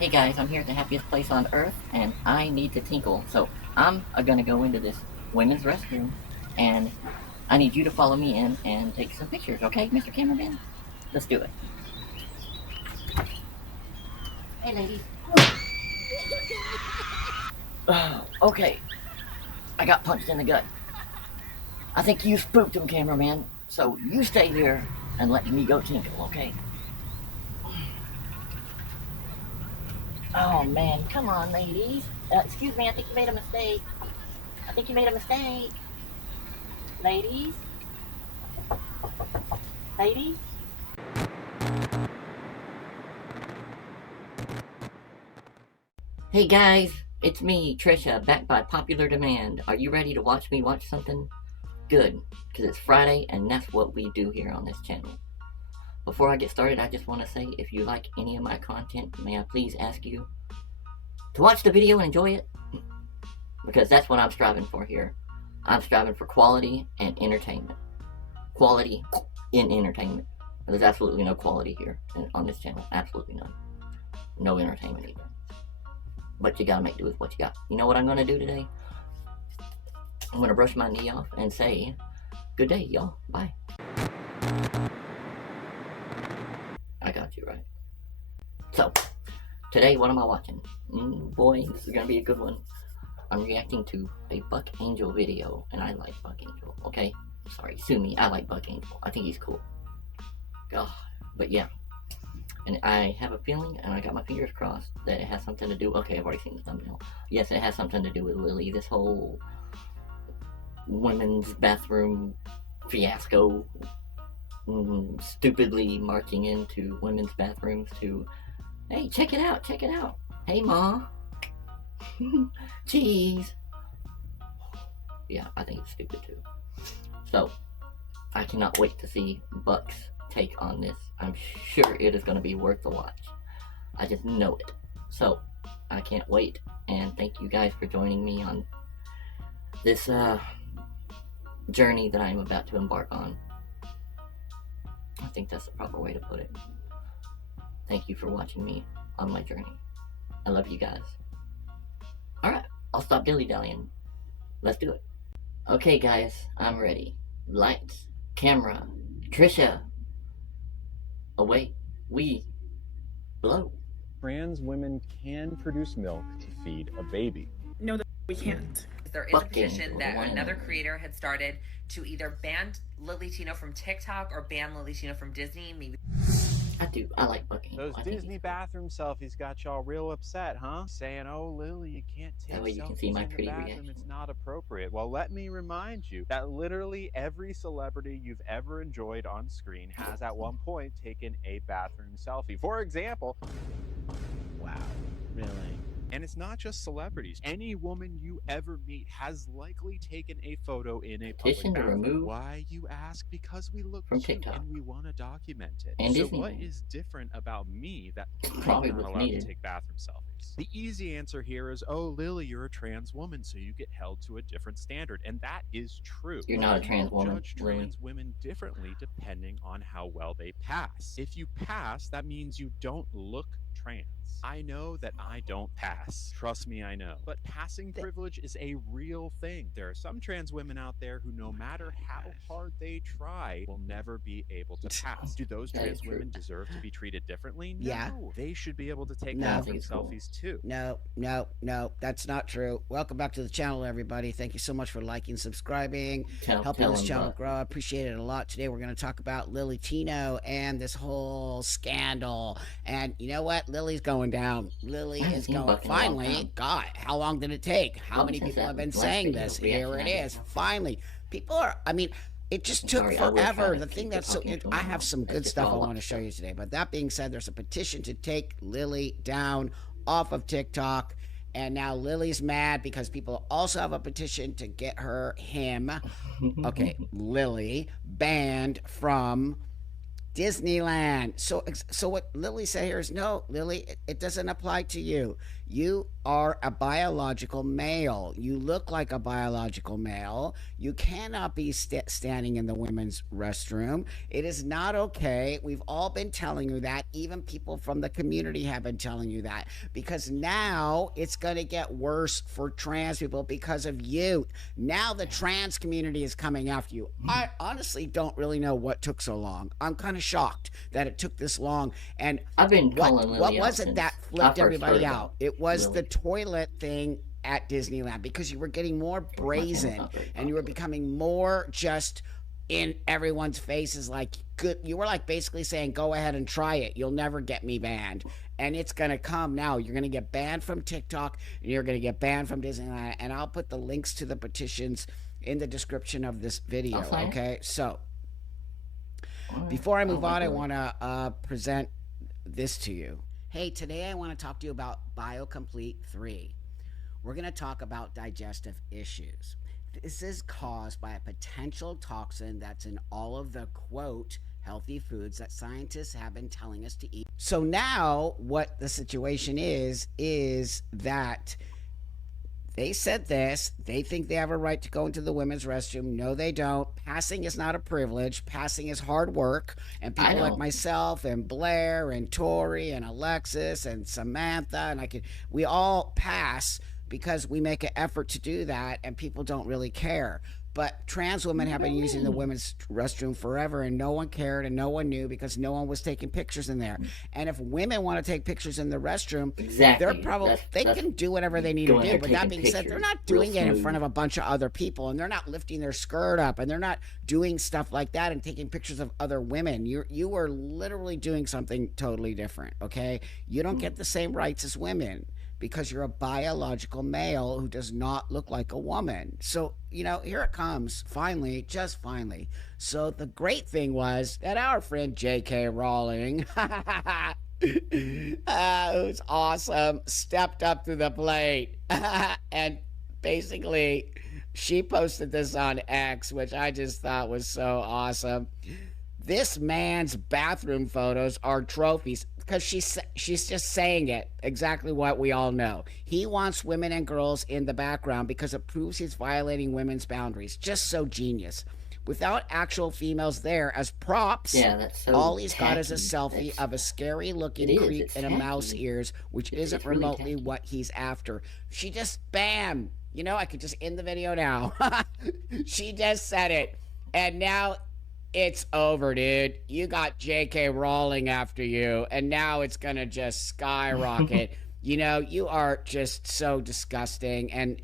Hey guys, I'm here at the happiest place on earth, and I need to tinkle. So I'm gonna go into this women's restroom, and I need you to follow me in and take some pictures, okay, Mr. Cameraman? Let's do it. Hey, ladies. Okay, I got punched in the gut. I think you spooked him, cameraman. So you stay here and let me go tinkle, okay? Oh man, come on, ladies. Excuse me, I think you made a mistake. I think you made a mistake. Ladies? Ladies? Hey guys, it's me, Trisha, back by popular demand. Are you ready to watch me watch something? Good, because it's Friday and that's what we do here on this channel. Before I get started, I just want to say if you like any of my content, may I please ask you to watch the video and enjoy it? Because that's what I'm striving for here. I'm striving for quality and entertainment. Quality in entertainment. There's absolutely no quality here on this channel. Absolutely none. No entertainment either. But you gotta make do with what you got. You know what I'm gonna do today? I'm gonna brush my knee off and say, good day, y'all. Bye. I got you, right? So, today, what am I watching? Boy, this is gonna be a good one. I'm reacting to a Buck Angel video, and I like Buck Angel, okay? Sorry, sue me, I like Buck Angel. I think he's cool. God, but yeah. And I have a feeling, and I got my fingers crossed, that it has something to do... Okay, I've already seen the thumbnail. Yes, it has something to do with Lilly. This whole women's bathroom fiasco. Stupidly marching into women's bathrooms to... Hey, check it out, check it out. Hey, Ma. Cheese. Yeah, I think it's stupid too. So, I cannot wait to see Buck's take on this. I'm sure it is going to be worth the watch. I just know it. So, I can't wait. And thank you guys for joining me on this journey that I'm about to embark on. I think that's the proper way to put it. Thank you for watching me on my journey. I love you guys. Alright, I'll stop dilly-dallying. Let's do it. Okay guys, I'm ready. Lights, camera, Trisha. Away, we blow. Trans women can produce milk to feed a baby. No, we can't. There is a petition that another creator had started to either ban Lilly Tino from TikTok or ban Lilly Tino from Disney. Maybe. I do. I like Buck Angel. Those Disney bathroom selfies got y'all real upset, huh? Saying, "Oh, Lily, you can't take that way you selfies can see my in the pretty bathroom. reaction. It's not appropriate." Well, let me remind you that literally every celebrity you've ever enjoyed on screen has at one point taken a bathroom selfie. For example, wow, really? And it's not just celebrities. Any woman you ever meet has likely taken a photo in a Petition public bathroom. to remove Why, you ask? Because we look from cute TikTok. and we want to document it. And so Disney what Man. is different about me that Probably I'm not was allowed needed. to take bathroom selfies? The easy answer here is, oh, Lily, you're a trans woman, so you get held to a different standard. And that is true. You're But not a trans people woman, judge Lily. trans women differently depending on how well they pass. If you pass, that means you don't look trans. I know that I don't pass. Trust me, I know. But passing privilege is a real thing. There are some trans women out there who, no matter how hard they try, will never be able to pass. Do those trans women deserve to be treated differently? No. Yeah. They should be able to take No. bathroom selfies too. No, that's not true. Welcome back to the channel, everybody. Thank you so much for liking, subscribing, helping this channel grow. I appreciate it a lot. Today we're going to talk about Lilly Tino and this whole scandal. And you know what? Lily's going down. Lily is going. Finally, God, how long did it take? How many people have been saying this? Here it is. Finally, people are. I mean, it just took forever. The thing that's so. I have some good stuff I want to show you today. But that being said, there's a petition to take Lily down off of TikTok. And now Lily's mad because people also have a petition to get Lily banned from Disneyland. So what Lily said here is, no, Lily, it doesn't apply to you. You are a biological male. You look like a biological male. You cannot be standing in the women's restroom. It is not okay. We've all been telling you that. Even people from the community have been telling you that, because now it's going to get worse for trans people because of you. Now the trans community is coming after you. I honestly don't really know what took so long. I'm kind of shocked that it took this long. And I've been calling what Lily was it that flipped everybody out? It was Lily. the toilet thing at Disneyland, because you were getting more brazen and you were becoming more just in everyone's faces. Like, good, you were like basically saying, go ahead and try it, you'll never get me banned. And it's gonna come now. You're gonna get banned from TikTok, and you're gonna get banned from Disneyland. And I'll put the links to the petitions in the description of this video. Okay, so before I move on, I want to present this to you. Hey, today I want to talk to you about BioComplete 3. We're going to talk about digestive issues. This is caused by a potential toxin that's in all of the, quote, healthy foods that scientists have been telling us to eat. So now what the situation is that they said this. They think they have a right to go into the women's restroom. No, they don't. Passing is not a privilege. Passing is hard work. And people like myself and Blair and Tori and Alexis and Samantha and we all pass because we make an effort to do that, and people don't really care. But trans women have been using the women's restroom forever, and no one cared and no one knew because no one was taking pictures in there. And if women want to take pictures in the restroom, they're probably they can do whatever they need to do. But that being said, they're not doing it in front of a bunch of other people, and they're not lifting their skirt up, and they're not doing stuff like that and taking pictures of other women. You are literally doing something totally different. Okay, you don't get the same rights as women, because you're a biological male who does not look like a woman. So, here it comes, finally, just finally. So the great thing was that our friend J.K. Rowling, who's awesome, stepped up to the plate. And basically, she posted this on X, which I just thought was so awesome. This man's bathroom photos are trophies, because she's just saying it, exactly what we all know. He wants women and girls in the background because it proves he's violating women's boundaries. Just so genius. Without actual females there as props, all he's got is a selfie of a scary-looking creep in a mouse ears, which isn't remotely what he's after. She just, bam! I could just end the video now. She just said it. And now it's over, dude. You got J.K. Rowling after you, and now it's gonna just skyrocket. You are just so disgusting, and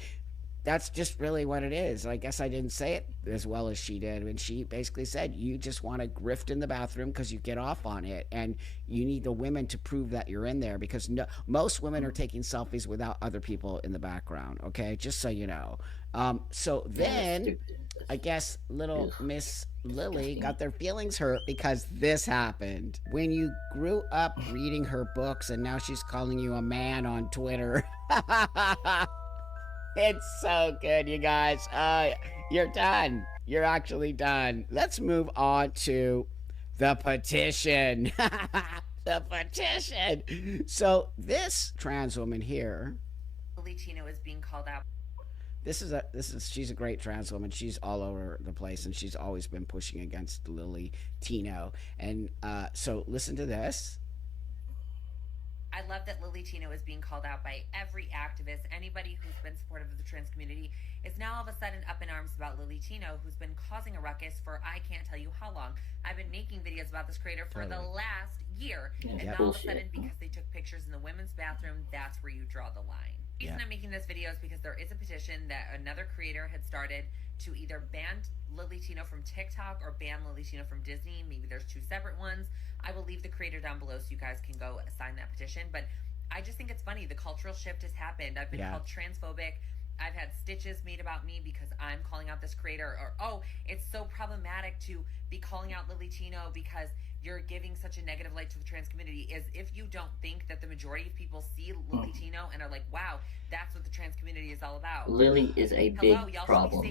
that's just really what it is. I guess I didn't say it as well as she did, and she basically said, you just want to grift in the bathroom because you get off on it, and you need the women to prove that you're in there, because most women are taking selfies without other people in the background, okay? Just so you know. So then, I guess little Miss Lily got their feelings hurt because this happened. When you grew up reading her books and now she's calling you a man on Twitter. It's so good, you guys. You're done. You're actually done. Let's move on to the petition. The petition. So this trans woman here, Lily Tino, is being called out. She's a great trans woman. She's all over the place, and she's always been pushing against Lilly Tino. And so listen to this. I love that Lily Tino is being called out by every activist. Anybody who's been supportive of the trans community is now all of a sudden up in arms about Lily Tino, who's been causing a ruckus for I can't tell you how long. I've been making videos about this creator for the last year, and now all of a sudden, because they took pictures in the women's bathroom, that's where you draw the line. The reason I'm making this video is because there is a petition that another creator had started to either ban Lily Tino from TikTok or ban Lily Tino from Disney. Maybe there's two separate ones. I will leave the creator down below so you guys can go sign that petition. But I just think it's funny. The cultural shift has happened. I've been called transphobic. I've had stitches made about me because I'm calling out this creator. Or, oh, it's so problematic to be calling out Lily Tino because you're giving such a negative light to the trans community. As if you don't think that the majority of people see Lily Tino and are like, wow, that's what the trans community is all about. Lily is a big problem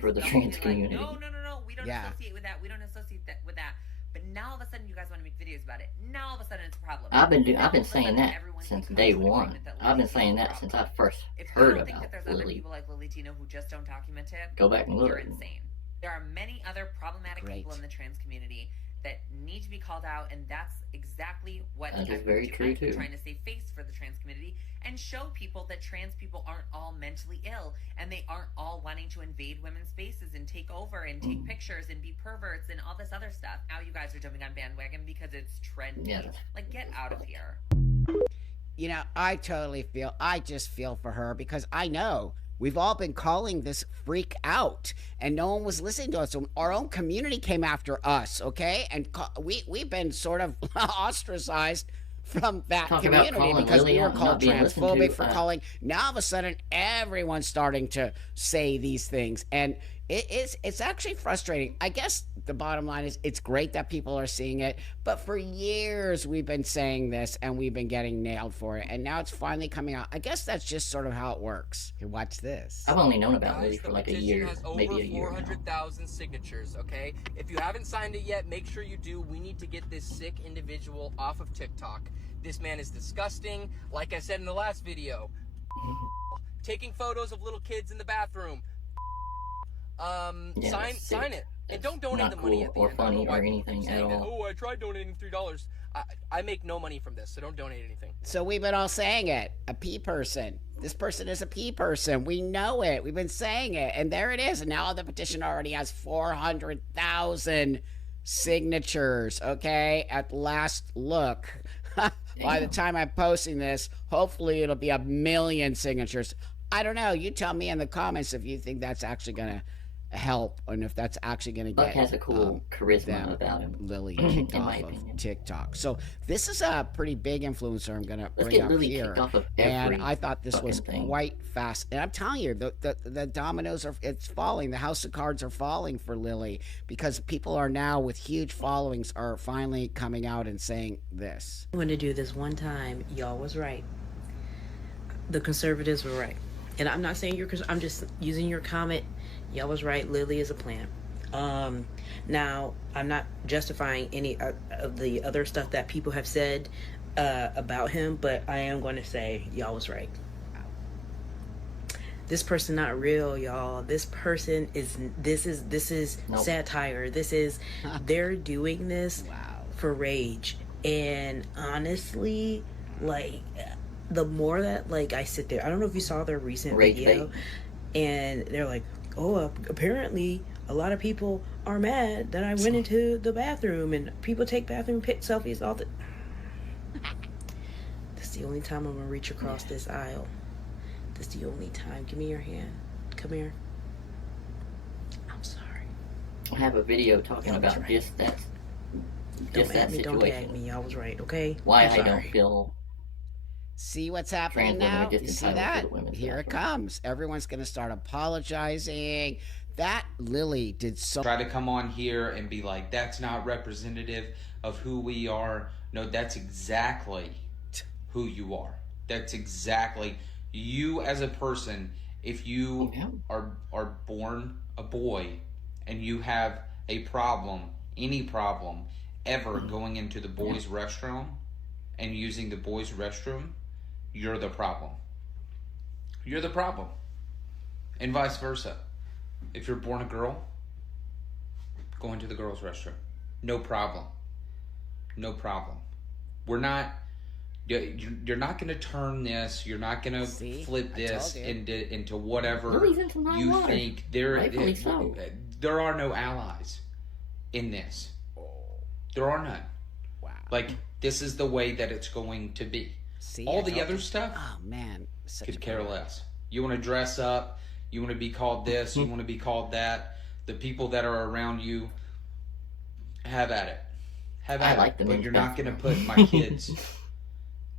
for the trans community. No, we don't associate with that. We don't associate that with that. But now all of a sudden you guys want to make videos about it. Now all of a sudden it's a problem. I've been saying that since day one. I've been saying that since I first heard about Lily. If you don't think that there's other people like Lilly Tino who just don't document it, go back and look. You're insane. There are many other problematic people in the trans community that need to be called out, and that's exactly what that is very true too. Trying to save face for the trans community and show people that trans people aren't all mentally ill and they aren't all wanting to invade women's spaces and take over and take pictures and be perverts and all this other stuff. Now you guys are jumping on bandwagon because it's trendy. Yeah, like, get out of here. You know, I just feel for her because I know we've all been calling this freak out, and no one was listening to us. So our own community came after us, okay? And we've been sort of ostracized from that community because we were called transphobic for calling. Now all of a sudden, everyone's starting to say these things, and it's actually frustrating. I guess the bottom line is it's great that people are seeing it, but for years we've been saying this and we've been getting nailed for it, and now it's finally coming out. I guess that's just sort of how it works. Here, watch this. I've only known about Lily for like a year, maybe a year. 400,000 signatures, okay? If you haven't signed it yet, make sure you do. We need to get this sick individual off of TikTok. This man is disgusting. Like I said in the last video, taking photos of little kids in the bathroom. Sign it. And don't donate the money at the end. Not cool or funny or anything at all. Oh, I tried donating $3. I make no money from this, so don't donate anything. So we've been all saying it. A P person. This person is a P person. We know it. We've been saying it. And there it is. And now the petition already has 400,000 signatures, okay? At last look. By the time I'm posting this, hopefully it'll be 1 million signatures. I don't know. You tell me in the comments if you think that's actually going to help and if that's actually going to get has a cool charisma about him. Lily kicked off of TikTok. So this is a pretty big influencer I'm going to bring up Lily here. And I thought this was quite fast. And I'm telling you, the dominoes it's falling. The house of cards are falling for Lily because people are now with huge followings are finally coming out and saying this. I'm going to do this one time. Y'all was right. The conservatives were right. And I'm not saying I'm just using your comment. Y'all was right. Lily is a plant. Now, I'm not justifying any of the other stuff that people have said about him, but I am going to say y'all was right. This person not real, y'all. This person is nope. Satire. They're doing this for rage. And honestly, like, the more that, like, I sit there, I don't know if you saw their recent video, and they're like, oh, apparently a lot of people are mad that I went into the bathroom, and people take bathroom selfies all the... That's the only time I'm gonna reach across this aisle. That's the only time. Give me your hand. Come here. I'm sorry. I have a video talking about just that situation. Don't tag me. I was right, okay? Why I don't feel... See what's happening now? You see that? Here it comes. Everyone's going to start apologizing. That Lily did so... Try to come on here and be like, that's not representative of who we are. No, that's exactly who you are. That's exactly... You as a person, if you are born a boy and you have a problem, any problem, ever going into the boys' restroom and using the boys' restroom, you're the problem. You're the problem. And vice versa. If you're born a girl, go into the girls' restroom. No problem. No problem. We're not... You're not going to turn this. You're not going to flip this into whatever you think. There are no allies in this. There are none. Wow. Like, this is the way that it's going to be. All the other stuff, oh man, could care less. You want to dress up, you want to be called this, you want to be called that. The people that are around you, have at it. Have at it. But you're not going to put my kids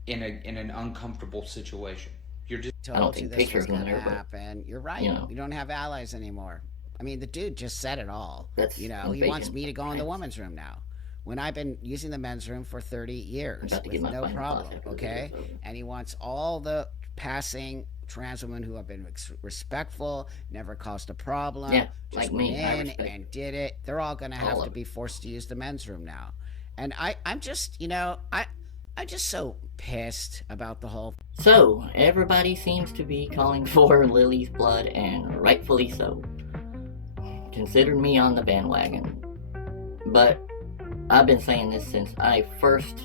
in an uncomfortable situation. You're just... I don't think this was going to happen. You're right. You don't have allies anymore. I mean, the dude just said it all. He wants me to go in the women's room now. When I've been using the men's room for 30 years with no problem, okay? And he wants all the passing trans women who have been respectful, never caused a problem, Yeah, just like me. went in and did it. They're all going to have to be forced to use the men's room now. And I'm just, I'm just so pissed about the whole. So, everybody seems to be calling for Lily's blood, and rightfully so. Consider me on the bandwagon. But I've been saying this since I first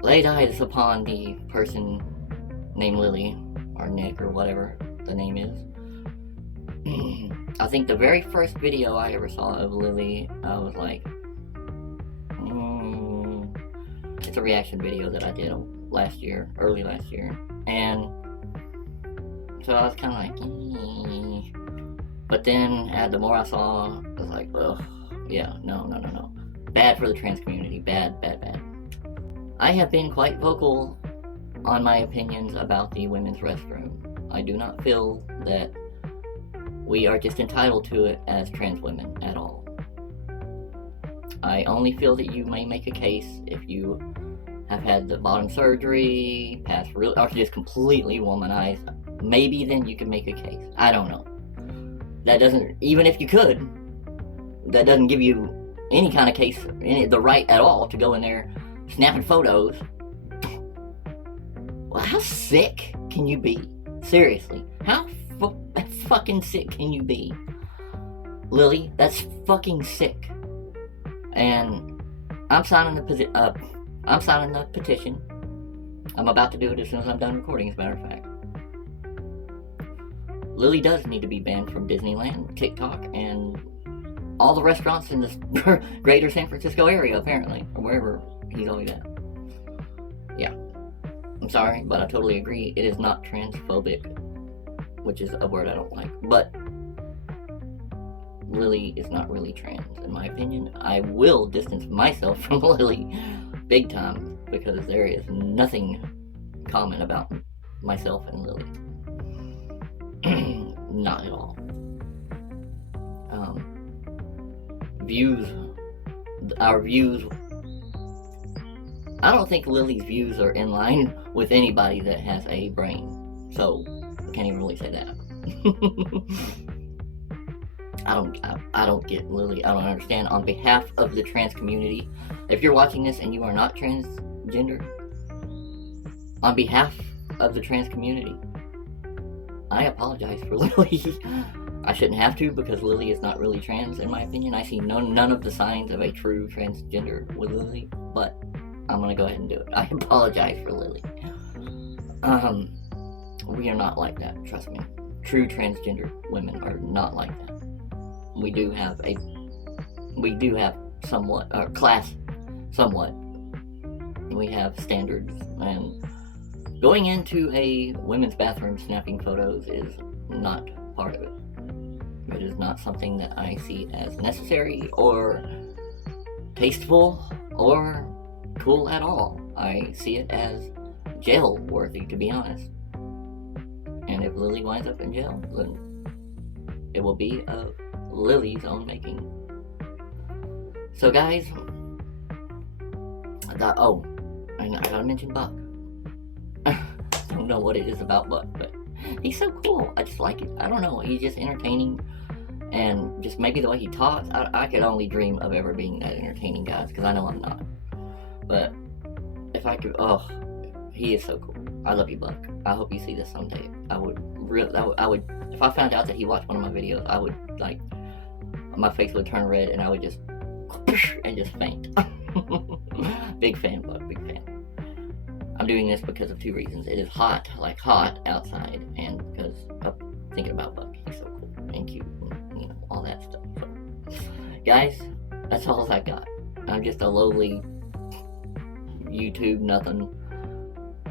laid eyes upon the person named Lily, or Nick, or whatever the name is. I think the very first video I ever saw of Lily, I was like, it's a reaction video that I did early last year, and so I was kind of like, but then the more I saw, I was like, ugh, yeah, no, bad for the trans community, bad. I have been quite vocal on my opinions about the women's restroom. I do not feel that we are just entitled to it as trans women at all. I only feel that you may make a case if you have had the bottom surgery, or just completely womanized. Maybe then you can make a case. I don't know. That doesn't, even if you could, that doesn't give you any kind of case, the right at all to go in there snapping photos. Well, how sick can you be? Seriously, how fucking sick can you be? Lily, that's fucking sick. And I'm signing the petition. I'm about to do it as soon as I'm done recording, as a matter of fact. Lily does need to be banned from Disneyland, TikTok, and all the restaurants in this greater San Francisco area, apparently, or wherever he's always at. Yeah. I'm sorry, but I totally agree. It is not transphobic, which is a word I don't like. But Lily is not really trans, in my opinion. I will distance myself from Lily big time, because there is nothing common about myself and Lily. Not at all. Our views, I don't think Lily's views are in line with anybody that has a brain, so I can't even really say that. I don't get Lily. I don't understand. On behalf of the trans community, if you're watching this and you are not transgender, on behalf of the trans community, I apologize for Lily. I shouldn't have to, because Lily is not really trans, in my opinion. I see none of the signs of a true transgender with Lily, but I'm gonna go ahead and do it. I apologize for Lily. We are not like that, trust me. True transgender women are not like that. We do have somewhat, or class, somewhat. We have standards, and going into a women's bathroom snapping photos is not part of it. It is not something that I see as necessary, or tasteful, or cool at all. I see it as jail worthy, to be honest. And if Lily winds up in jail, then it will be of Lily's own making. So guys, I gotta mention Buck. I don't know what it is about Buck, but he's so cool. I just like it. I don't know, he's just entertaining, and just maybe the way he talks, I could only dream of ever being that entertaining, guys, because I know I'm not. But if I could, he is so cool. I love you, Buck. I hope you see this someday. I would, if I found out that he watched one of my videos, I would, like, my face would turn red, and I would just faint. Big fan, Buck, big fan. I'm doing this because of two reasons. It is hot outside, and because of thinking about Buck. He's so cool and cute, and, all that stuff. So, guys, that's all I got. I'm just a lowly YouTube nothing.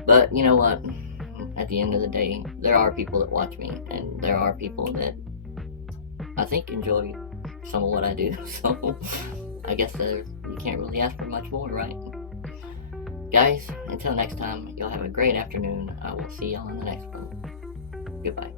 But you know what? At the end of the day, there are people that watch me, and there are people that I think enjoy some of what I do. So I guess you can't really ask for much more, right? Guys, until next time, y'all have a great afternoon. I will see y'all in the next one. Goodbye.